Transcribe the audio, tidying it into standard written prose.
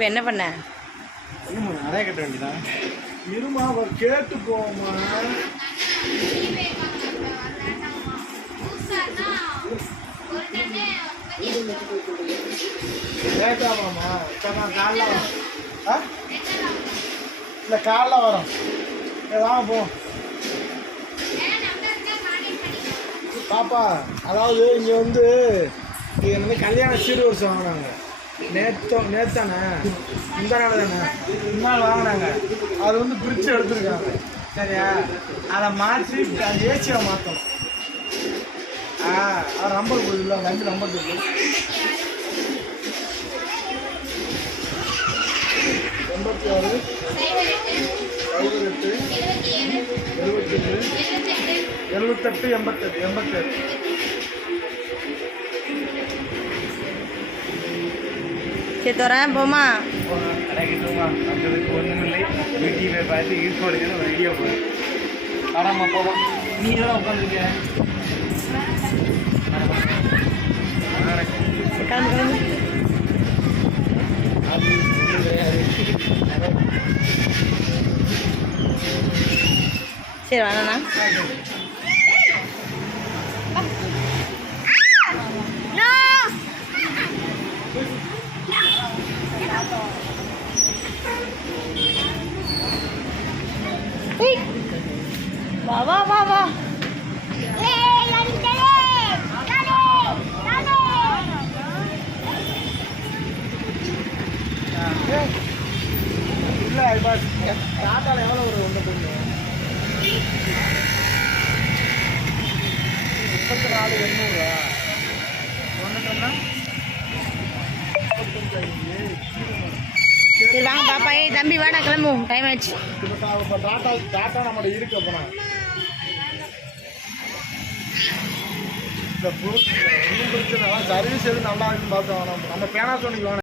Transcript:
இப்போ என்ன பண்ண? நிறைய கட்ட வேண்டியதான். இருமா கேட்டு போமா. லேட்டாமாம்மா. இப்போ நான் காலைல வரோம். இல்லை காலைல வரோம். வாங்க போ பாப்பா. அதாவது இங்கே வந்து கல்யாண சீர் வருஷம் வாங்கினாங்க. நேத்தானே இந்த நாள் தானே இந்நாள் வாங்கினாங்க. அது வந்து பிரித்து எடுத்துருக்காங்க. சரியா? அதை மாற்றி அந்த ஏசியை மாற்றணும். அது நம்பர் போகுது. அந்த நம்பர் போகுது. 86 58 78 88. சரி தரேன் போமா. கிடைக்கட்டுமா? வந்ததுக்கு ஒன்றும் இல்லை. யூடியூப்பை பார்த்து யூஸ் பண்ணுறது ஒரு வீடியோ போகிறேன். படாமா போவோம். நீ தான் உட்காந்துருக்க. சரி வேணாண்ணா. வா வா வா வா. இல்லை இப்போ டாட்டாவில் எவ்வளோ ஒரு ஒன்று பொண்ணு 34,800 ஒன்றுன்னா 35. சரி வாங்க பாப்பா. ஏய் தம்பி வாடா கிளம்பும். டைம் ஆயிடுச்சு. இப்போ டாட்டா நம்மகிட்ட இருக்கு. அப்போ இந்த ஒன்றும் பிரச்சனை சர்வீஸ் எதுவும் நல்லா இருக்குன்னு பார்த்தோம். நம்ம பேனா சொன்னிக்கலாம்.